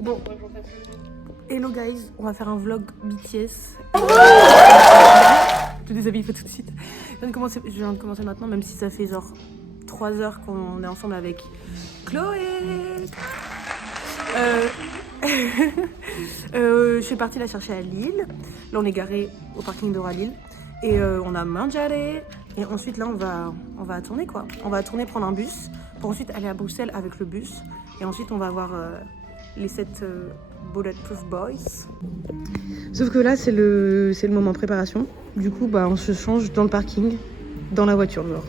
Bon. Hello guys, on va faire un vlog BTS. Je déshabille tout de suite. Je viens de commencer maintenant, même si ça fait genre 3 heures qu'on est ensemble avec Chloé. Je suis partie la chercher à Lille. Là on est garé au parking d'Ora Lille. Et on a mangé. Et ensuite là on va tourner quoi. On va tourner, prendre un bus pour ensuite aller à Bruxelles avec le bus. Et ensuite on va voir les 7 Bulletproof Boys. Sauf que là c'est le moment préparation. Du coup bah on se change dans le parking, dans la voiture genre.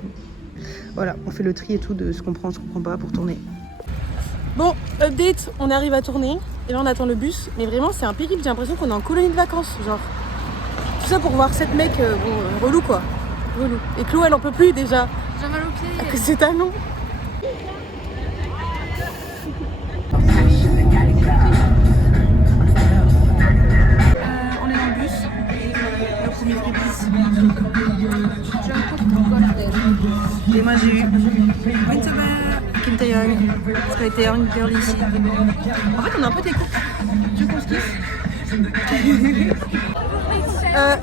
Voilà, on fait le tri et tout de ce qu'on prend, ce qu'on prend pas pour tourner. Bon, update, on arrive à tourner et là on attend le bus. Mais vraiment c'est un périple, j'ai l'impression qu'on est en colonie de vacances genre. Tout ça pour voir 7 mecs, relou quoi. Relou. Et Chloé elle en peut plus déjà. J'ai mal aux pieds. À cause des talons. On est dans le bus. Le premier et moi j'ai eu Winterberg, Kim Taeyong, Sky Taeyong, Girl ici. En fait on a un peu des couples. Tu veux qu'on se kiffe?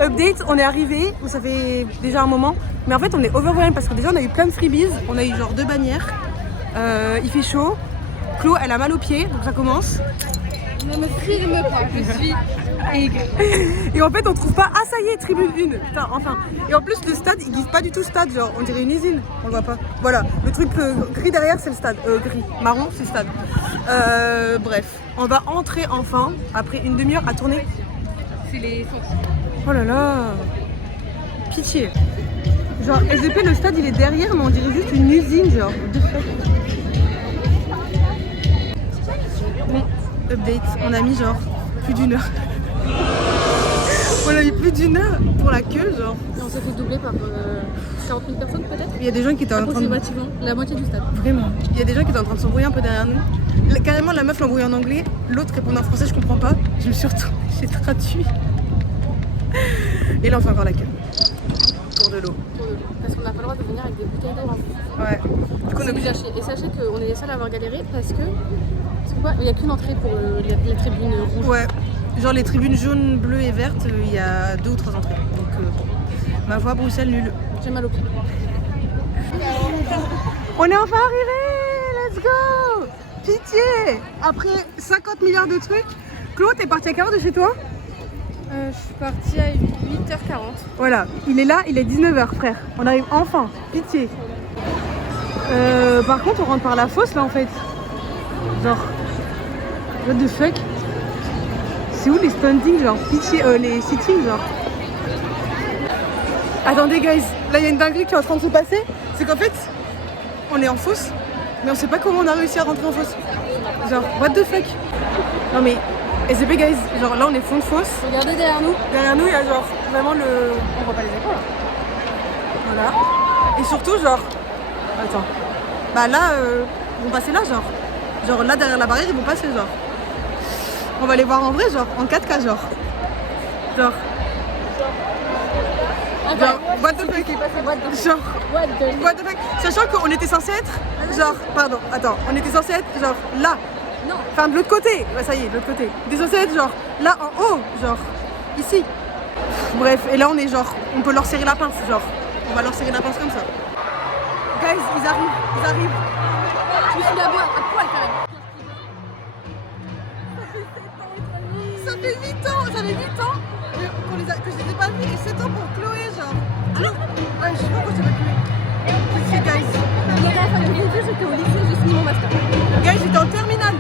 Update, on est arrivé, ça fait déjà un moment, mais en fait on est overwhelmed parce que déjà on a eu plein de freebies, on a eu genre 2 bannières, il fait chaud, Chlo elle a mal aux pieds, donc ça commence. Ne me filme pas, je suis aigre. Et en fait on trouve pas, ah ça y est, tribune 1, putain enfin. Et en plus le stade, il guise pas du tout stade, genre on dirait une usine, on le voit pas. Voilà, le truc gris derrière c'est le stade, gris, marron c'est le stade. Bref, on va entrer enfin, après une demi-heure à tourner. C'est les sens. Oh là là, pitié. Genre SDP le stade il est derrière mais on dirait juste une usine genre. Bon, update, on a mis genre plus d'1 heure. On a mis plus d'1 heure pour la queue genre. Et on s'est fait doubler par 40 000 personnes peut-être. Il y a des gens qui étaient en train de... Approximativement, la moitié du stade. Vraiment. Il y a des gens qui étaient en train de s'embrouiller un peu derrière nous. Carrément la meuf l'embrouille en anglais, l'autre répond en français, je comprends pas. Je me suis retournée, j'ai traduit. Et là on fait encore la queue. Pour de l'eau. Parce qu'on n'a pas le droit de venir avec des bouteilles d'eau. Ouais. Du coup on est obligé. Et sachez qu'on est les seuls à avoir galéré parce que il n'y a qu'une entrée pour les tribunes rouges. Ouais. Genre les tribunes jaunes, bleues et vertes, il y a 2 ou 3 entrées. Donc bon. Ma voix Bruxelles nulle. J'ai mal au pied. On est enfin arrivés. Let's go. Pitié. Après 50 milliards de trucs. Claude, t'es parti à quelle heure de chez toi? Je suis partie à 8h40. Voilà, il est là, il est 19h frère. On arrive enfin, pitié. Par contre on rentre par la fosse là en fait. Genre, what the fuck? C'est où les standings genre? Pitié, les sittings genre. Attendez guys, là il y a une dinguerie qui est en train de se passer. C'est qu'en fait, on est en fosse, mais on sait pas comment on a réussi à rentrer en fosse. Genre, what the fuck? Non mais... SCP guys, genre là on est fond de fosse. Regardez derrière nous. Derrière nous il y a genre vraiment le... On voit pas les épaules. Voilà. Et surtout genre... Attends. Bah là, ils vont passer là genre. Genre là derrière la barrière ils vont passer genre. On va les voir en vrai genre, en 4K genre. Genre... Genre, what the fuck? Genre, what the fuck? Sachant qu'on était censé être... Genre, pardon, attends. On était censé être genre là. Non. Enfin de l'autre côté, ouais ça y est, de l'autre côté. Des censé être genre là en haut, genre ici. Bref, et là on est genre, on peut leur serrer la pince, genre. On va leur serrer la pince comme ça. Guys, ils arrivent. Je me suis mis à boire, à poil quand même. Ça fait 8 ans que je les ai pas vus et 7 ans pour Chloé, genre. Ouais, je sais pas pourquoi j'ai pas Chloé. Pitié, guys. La dernière fois que je l'ai vu, j'étais au lycée, j'ai fini mon master. Guys, j'étais en terminale.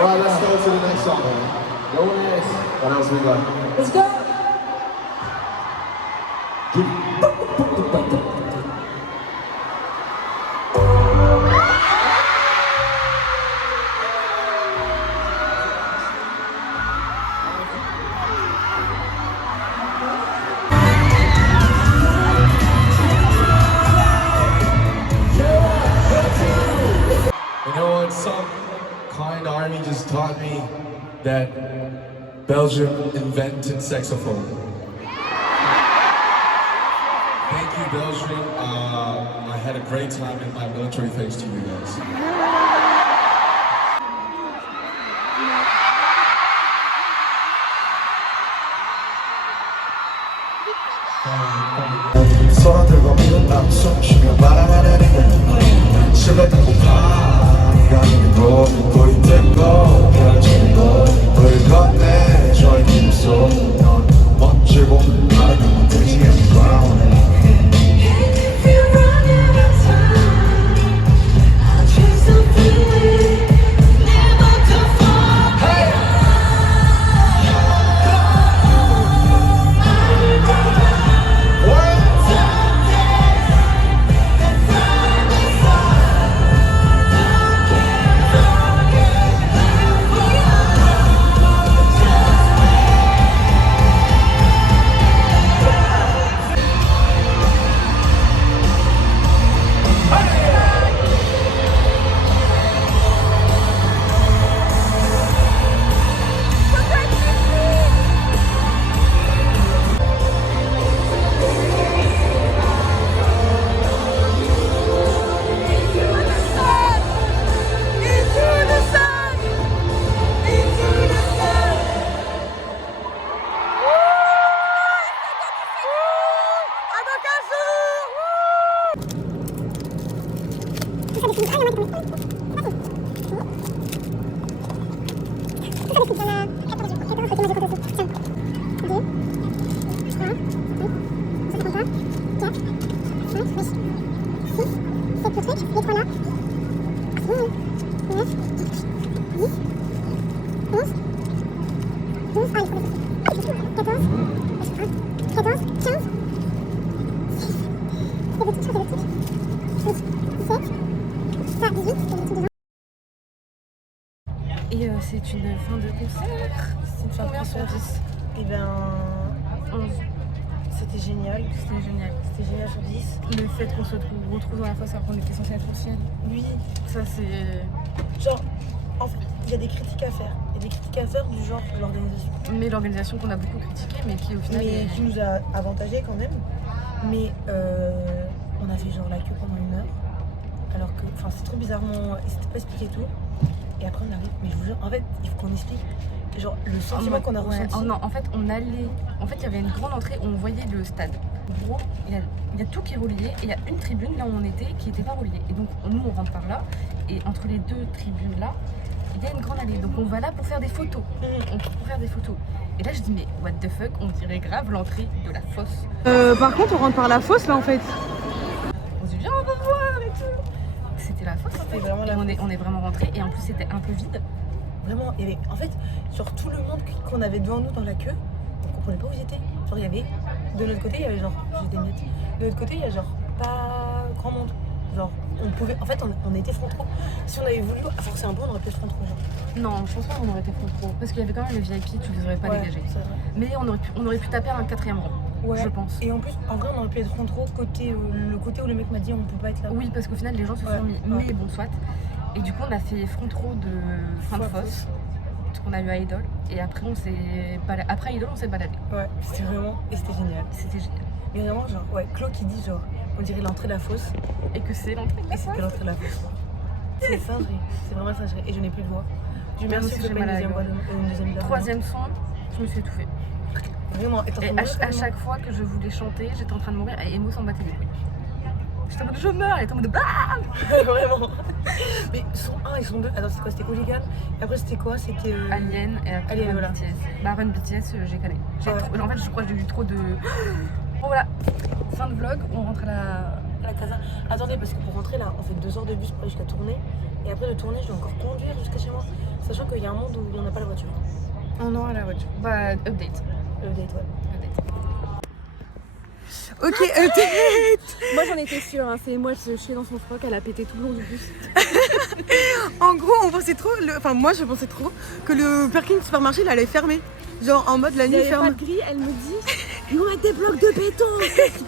Alright, let's go to the next song, man. Go ahead. What else we got? Let's go. You know what? Some kind army just taught me that Belgium invented saxophone. Thank you, Belgium. I had a great time in my military thanks to you guys. 손을 들고 난 숨쉬며 바라보는 실내탄 고파니가 있고 불이 떼고 펼치고 불 건네 조용히 넌 멋지고 나는 되지 않는 ground. Et c'est une fin de concert. C'est une fin de Combien sur concert. 10? Et ben, 11. c'était génial. C'était génial. C'était génial sur 10. Le fait qu'on se retrouve dans la fosse alors qu'on était censé être au ciel. Oui, Ça c'est... genre, en fait, il y a des critiques à faire. Il y a des critiques à faire du genre l'organisation. Mais l'organisation qu'on a beaucoup critiquée, mais qui au final Mais est... qui nous a avantagé quand même. Mais on a fait genre la queue pendant 1 heure. Alors que, enfin, c'est trop bizarrement, c'était pas expliqué tout. Et après on arrive, mais je vous jure, en fait, il faut qu'on explique. Genre, le sentiment qu'on a Ouais, ressenti. oh non, en fait, il y avait une grande entrée où on voyait le stade. En gros, il y a tout qui est relié et il y a une tribune là où on était qui n'était pas reliée. Et donc, nous, on rentre par là. Et entre les deux tribunes là, il y a une grande allée. Donc, on va là pour faire des photos. Pour faire des photos. Et là, je dis, mais what the fuck, on dirait grave l'entrée de la fosse. Par contre, on rentre par la fosse là en fait. On se dit, viens, on va voir et tout. C'était la fosse. C'était vraiment la on est vraiment rentré et en plus, c'était un peu vide. Vraiment, il y avait, en fait, genre tout le monde qu'on avait devant nous dans la queue, on comprenait pas où ils étaient. Genre, il y avait, de l'autre côté, il y avait genre, j'ai des miettes. De l'autre côté, il y a genre pas grand monde. Genre, on pouvait, en fait, on était front row. Si on avait voulu forcer un peu, on aurait pu être front row, genre. Non, je pense pas qu'on aurait été front row. Parce qu'il y avait quand même les VIP, tu les aurais pas Ouais, dégagés. c'est vrai. Mais on aurait pu taper un 4e rang, Ouais. je pense. Et en plus, en vrai, on aurait pu être front row côté, le côté où le mec m'a dit on peut pas être là. Oui, parce qu'au final, les gens se Ouais, sont mis. ouais. Mais bon, soit. Et du coup, on a fait front row de fin de fosse, ce qu'on a eu à Idol. Et après, après Idol, on s'est baladé. Ouais, c'était vraiment, et c'était génial. C'était génial. Mais vraiment, genre, ouais, Claude qui dit genre, on dirait l'entrée de la fosse. Et que c'est l'entrée de la Et c'était fosse. l'entrée de la fosse. C'est singerie, c'est vraiment singerie. Et je n'ai plus de voix. Je Moi merci aussi, que j'ai je pas une mal à la deuxième voix, gorge. une deuxième voix. 3e son, je me suis étouffée. Vraiment, et Et à chaque fois que je voulais chanter, j'étais en train de mourir et Emo s'en battait les couilles. J'étais en mode je meurs, elle était en mode BAM. Vraiment. Mais son 1 et son 2, attends, c'était quoi? C'était Hooligan. Et après, c'était quoi? C'était. Alien et après Alien, Run voilà. BTS. Bah Run BTS, j'ai calé. Ouais. En fait, je crois que j'ai eu trop de... Bon voilà, fin de vlog, on rentre à la... La casa. Attendez, parce que pour rentrer là, on fait 2 heures de bus pour aller jusqu'à Tournai. Et après de tourner, je dois encore conduire jusqu'à chez moi. Sachant qu'il y a un monde où on n'a pas la voiture. On aura la voiture. Bah, update. Le date, ouais. Ok, Moi j'en étais sûre, hein. C'est moi, je suis dans son froc, elle a pété tout le long du bus. en gros, on pensait trop, enfin moi je pensais trop que le parking supermarché il allait fermer. Genre en mode la Il nuit n'y avait ferme. pas de grille, elle me dit ils vont mettre des blocs de béton.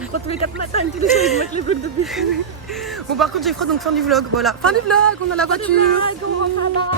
Je crois tous les 4 matins, tous les jours ils vont mettre les blocs de béton. Bon par contre j'ai froid donc fin du vlog, voilà. Fin du vlog, on a la voiture. On rentre à bas.